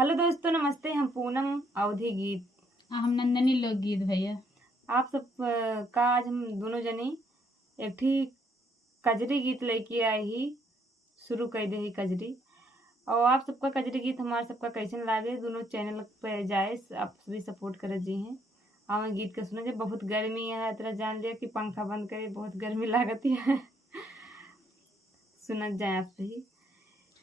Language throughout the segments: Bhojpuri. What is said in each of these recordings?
हेलो दोस्तों, नमस्ते। हम पूनम अवधि गीत। हम नंदनी लोकगीत भैया। आप सब का आज हम दोनों जनी एक ठी कजरी गीत लेके आई ही शुरू कर दे ही कजरी। और आप सबका कजरी गीत हमारे सबका कैसन लागे दोनों चैनल पे जाए, आप सभी सपोर्ट कर जी हैं। हमें गीत का सुना जे बहुत गर्मी है, इतना जान लिया कि पंखा बंद करे, बहुत गर्मी लागती है। सुनत जाए आप सही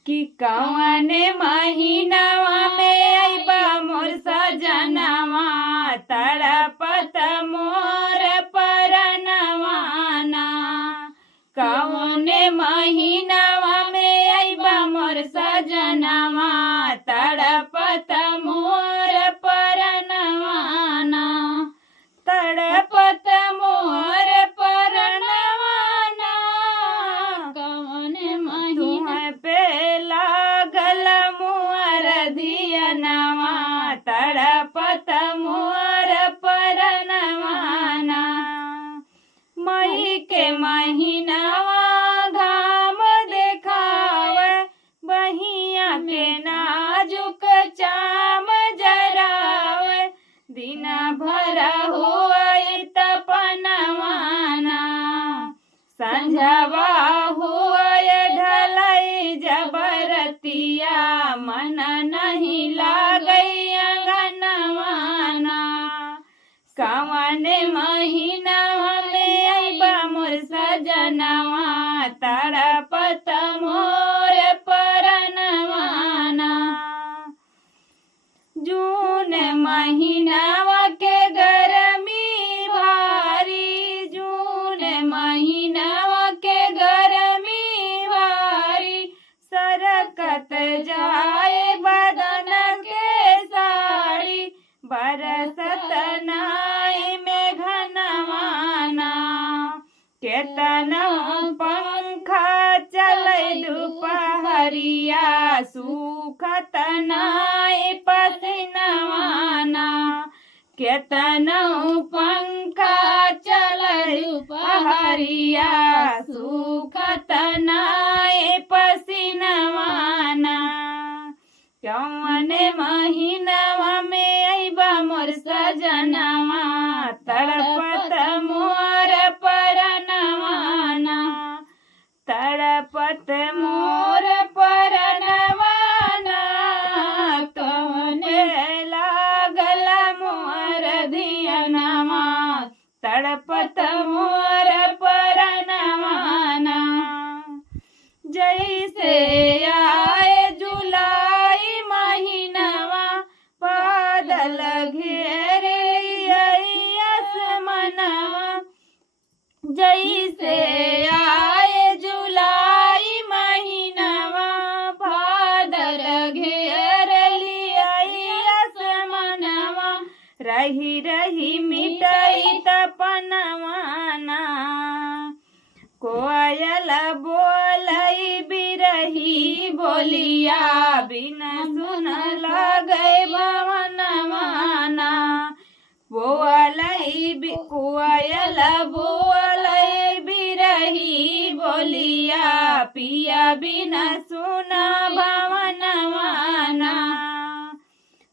कि कौन महीनावा में अइबा मोर सजनवा, तड़पत मोर परनवाना। कौन महीनावा में अइबा मोर सजनवा, तड़पत मोर परनवाना। तड़पत मोर परनवाना, कौन तुम्हें पे लागल मोर धियनवा, तड़पत मोर परनवाना। मई के महीनावा घाम देखावे, बहिया के नाजुक चाम जरावे। दिन भर हुई तपनवाना, संझवा हुए ढलई जबरतिया, मन नहीं लागई अंगनवाना। कवन महीना में अइबा मोर सजनवा, तड़पत मोर परनवाना। जून महीनावा के गरमी भारी, जून महीनावा के गरमी भारी। सरकत जाए बदन के साड़ी, बरसत नाई में घनवाना। केतना पंखा चलै दुपहरिया, सुखत नाई पसीनवाना। केतना पंखा चलै दुपहरिया, सुखत नाई पसीनवाना। कौन महीनावा में अइबा मोर सजनवा, तड़पत मोर परनवाना। तड़पत मोर परनवाना, कौन लागल मोर धियनवा, तड़पत मोर परनवाना। जैसे आए जुलाई महीनावा, बादल घेरे आसमानवा। जैसे आए जुलाई महीनावा, बादल घेर आसमानवा। रही रही मिटई तपनवाना, कोयल बोलई बिरही बोलिया, बिन सुन लगई भवनवाना। कोयल बोलई बिरही बोलिया, पिया बिन सुन भवनवाना।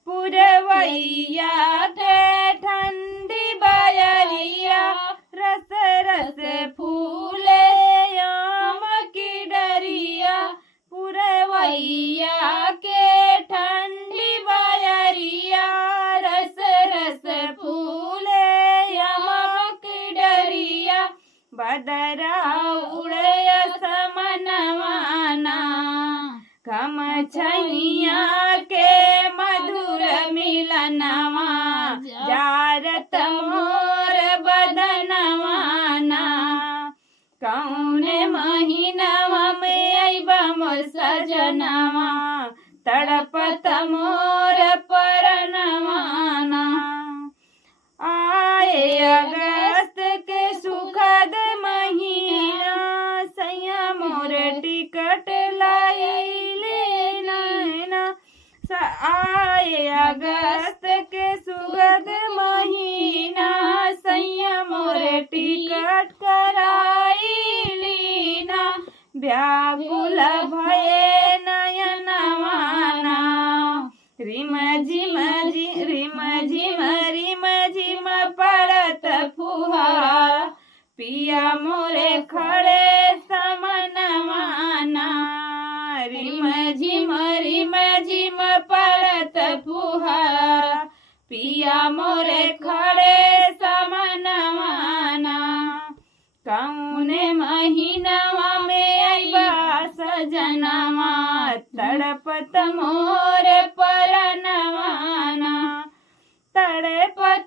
पुरवैया के ठंडी बयरिया, रस रस फूले आम की डरिया। पुरवैया के ठंडी बयरिया, रस रस फूले आम की डरिया। बदरा उड़य समनवाना, कम छैया के मधुर मिलनवा, जारत मोर बदनवाना। कौन महीनावा में अइबा मोर सजनवा, तड़पत मोर परनवाना। आए अगस्त के सुखद महीना, सैया मोर टिकट लैले नैना। आए अगस्त के सुखद महीना, सैया मोर टिकट कराई ना। व्याकुल भये नयनवाना, रिम झिम झिम पड़त फुहारा पिया मोरे खड़े समनवाना रिम झिम पड़त फुहारा पिया मोरे खड़े समनवाना कौने महीनवा में अइबा सजनवा तड़पत मोर परनवाना तड़पत